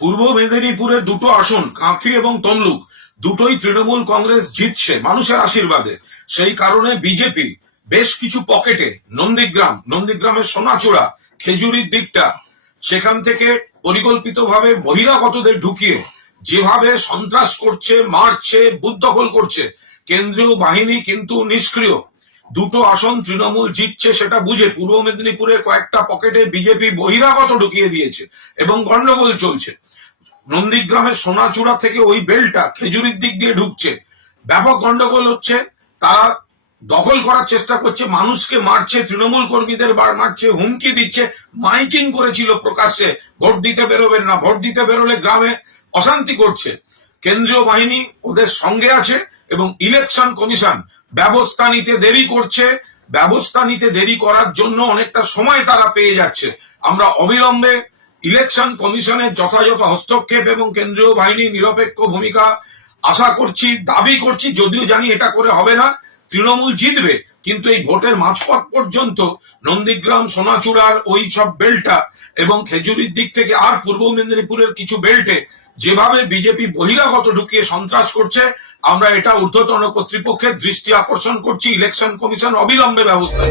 পূর্ব মেদিনীপুরে দুটো আসন, কাঁথি এবং তমলুক। দুটোই তৃণমূল কংগ্রেস জিতছে, মানুষের আশীর্বাদে। সেই কারণে বিজেপি বেশ কিছু পকেটে, নন্দীগ্রাম, নন্দীগ্রামের সোনাচূড়া, খেজুরির দিকটা, সেখান থেকে পরিকল্পিতভাবে বহিরাগতদের ঢুকিয়ে, যেভাবে সন্ত্রাস করছে, মারছে বুথ দখল করছে, কেন্দ্রীয় বাহিনী কিন্তু নিষ্ক্রিয়। দুটো আসন তৃণমূল জিতছে সেটা বুঝে পূর্ব মেদিনীপুরের কয়েকটা পকেটে বিজেপি বহিরাগত ঢুকিয়ে দিয়েছে এবং গন্ডগোল চলছে। নন্দীগ্রামের সোনাচূড়া থেকে ওই বেলটা খেজুরির দিক দিয়ে ঢুকছে। ব্যাপক গন্ডগোল হচ্ছে, তারা দখল করার চেষ্টা করছে, মানুষকে মারছে, তৃণমূল কর্মীদের বার মারছে, হুমকি দিচ্ছে, মাইকিং করেছিল প্রকাশ্যে, ভোট দিতে বেরোবেন না, ভোট দিতে বেরোলে গ্রামে অশান্তি করছে। কেন্দ্রীয় বাহিনী ওদের সঙ্গে আছে এবং ইলেকশন কমিশন ব্যবস্থা নিতে দেরি করছে। ব্যবস্থা নিতে দেরি করার জন্য অনেকটা সময় তারা পেয়ে যাচ্ছে। আমরা অবিলম্বে ইলেকশন কমিশনের যথাযথ হস্তক্ষেপ এবং কেন্দ্রীয় বাহিনীর নিরপেক্ষ ভূমিকা আশা করছি, দাবি করছি, যদিও জানি এটা করে হবে না, তৃণমূল জিতবে। কিন্তু এই ভোটের মাঝপথ পর্যন্ত নন্দীগ্রাম সোনাচূড়ার ওই সব বেল্টটা এবং খেজুরির দিক থেকে আর পূর্ব মেদিনীপুরের কিছু বেল্টে যেভাবে বিজেপি বহিরাগত ঢুকিয়ে সন্ত্রাস করছে, আমরা এটা ঊর্ধ্বতন কর্তৃপক্ষের দৃষ্টি আকর্ষণ করছি, ইলেকশন কমিশন অবিলম্বে ব্যবস্থা।